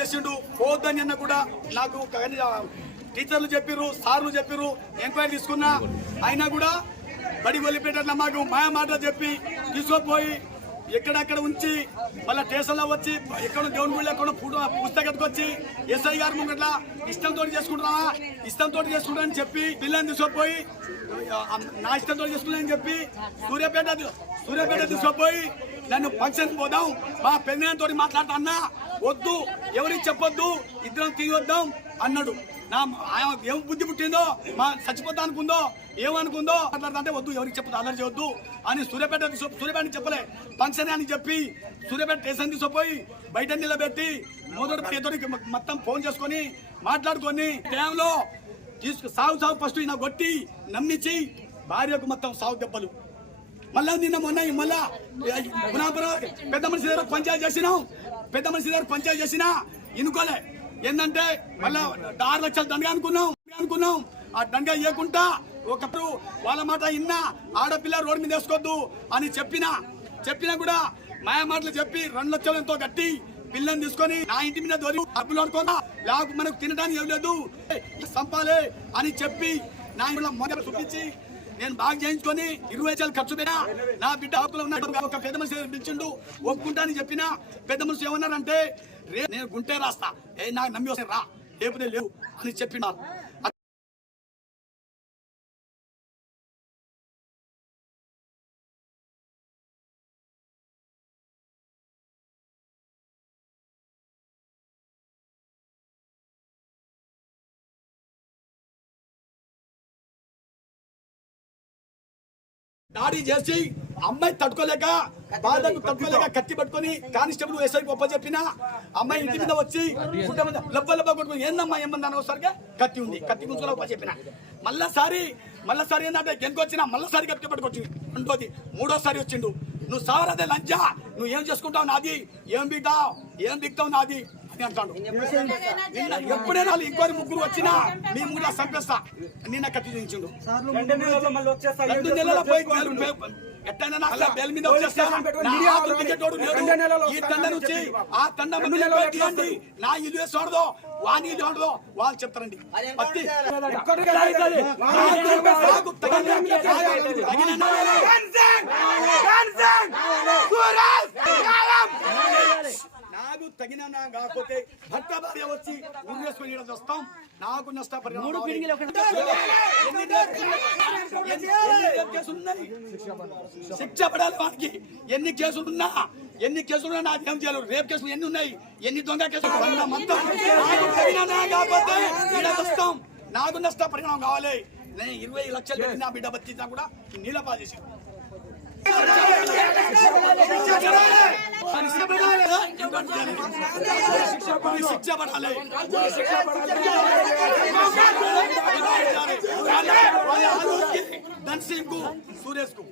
చేసిండు పోవద్దని అన్న కూడా నాకు టీచర్లు చెప్పిర్రు, సార్లు చెప్పిర్రు, ఎంక్వైరీ తీసుకున్నా. అయినా కూడా బడి వదిలిపెట్టిన మాకు మాయ మాట చెప్పి తీసుకుపోయి ఎక్కడెక్కడ ఉంచి మళ్ళీ స్టేషన్లో వచ్చి ఎక్కడ దేవుని గుళ్ళు ఎక్కడ పుస్తకం వచ్చి ఎస్ఐ గారు ముంగట్ల ఇష్టంతో చేసుకుంటున్నావా, ఇష్టంతో చేసుకుంటానని చెప్పి పిల్లని తీసుకుపోయి నా ఇష్టంతో చేసుకున్నానని చెప్పి సూర్యాపేట తీసుకుపోయి నన్ను ఫంక్షన్ పోదాం మా పెద్దతో మాట్లాడుతా అన్నా, వద్దు ఎవరికి చెప్పొద్దు, ఇద్దరం తీయొద్దాం అన్నాడు. నా ఏం బుద్ధి పుట్టిందో, మా చచ్చిపోతా అనుకుందో ఏమనుకుందో మాట్లాడుతుంటే వద్దు ఎవరికి చెప్పదు, అల్లరి చేయొద్దు అని సూర్యాపేట చెప్పలే ఫంక్షన్ అని చెప్పి సూర్యాపేట స్టేషన్ తీసుకుపోయి బయట నిలబెట్టి మొదటి మొత్తం ఫోన్ చేసుకొని మాట్లాడుకొని టైంలో సాగు ఫస్ట్ ఈయన కొట్టి నమ్మించి భార్యకు మొత్తం సాగు దెబ్బలు. మళ్ళా నిన్న మొన్న మళ్ళా పెద్ద మనిషి దగ్గర పంచాయతీ చేసినా ఇనుకోలే. ఏంటంటే మళ్ళా 6 లక్షలు దండగా అనుకున్నాం. ఆ దండగా ఇవ్వకుండా ఒకప్పుడు వాళ్ళ మాట ఇన్నా ఆడపిల్ల రోడ్డు మీద వేసుకోవద్దు అని చెప్పినా కూడా మాయ మాటలు చెప్పి 2 లక్షలు ఎంతో కట్టి పిల్లని తీసుకొని నా ఇంటి మీద దొరికి అప్పులు అనుకోదా లేకపోతే మనకు తినడానికి ఇవ్వలేదు సంపాలే అని చెప్పి నా ఇంట్లో మొదలు చూపించి నేను బాగా చేయించుకొని 20 లక్షలు ఖర్చు పెట్టినా నా బిడ్డ హక్కులు ఉన్నాడు. ఒక పెద్ద మనిషి పిలిచిండు, ఒప్పుకుంటానని చెప్పినా పెద్ద మనిషి ఏమన్నారంటే నేను గుంటే రాస్తా, నాకు నమ్మి వస్తే రా, లేకపోతే లేవు అని చెప్పినారు. దాడి చేసి అమ్మాయి తట్టుకోలేక బాధకు తట్టుకోలేక కత్తి పట్టుకొని కానిస్టేబుల్ ఎస్ఐ గొప్ప చెప్పిన అమ్మాయి ఇంటి మీద వచ్చి లబ్బ కొట్టుకుని ఏందమ్మా ఏమన్నా అనవసరిగా కత్తి ఉంది, కత్తి గుంచులో గొప్ప చెప్పిన. మళ్ళాసారి ఏంటంటే ఎందుకొచ్చినా మళ్ళీసారి కత్తి పట్టుకొచ్చి రెండోది 3వసారి వచ్చిండు. నువ్వు సావరదే లంచా, నువ్వు ఏం చేసుకుంటావు నాది, ఏం బిక్తావు నాది అని అంటాడు. ఎప్పుడైనా ఇంకోరి ముగ్గురు వచ్చినా మేము కూడా చంపేస్తా నిన్న కత్తి చూపించిండు. 2 నెలల పోయి ఎట్టైనా నాకు బెల్ మీద వచ్చేస్తా. ఈ తండ నుంచి ఆ తండ నా ఇల్లు వేసుకోడదో వాని ఇల్లు ఆడదో వాళ్ళు చెప్తారండి. నాకు తగిన కాకపోతే భర్త భార్య వచ్చి ఉరేసుకొని వస్తాం. నాకు నష్టపరిహారం శిక్ష పడాలి వానికి. ఎన్ని కేసులున్నా నాకు ఏం చేయాలి, రేప్ కేసులు ఎన్ని ఉన్నాయి, ఎన్ని దొంగ కేసులు కాకపోతే వస్తాం. నాకు నష్టపరిహారం కావాలి. నేను 20 లక్షలు పెట్టి నా బిడ్డ బతికినా కూడా నీలపా చేసి శిక్ష పడాలి. ధన్ సింగ్ కు, సురేష్ కు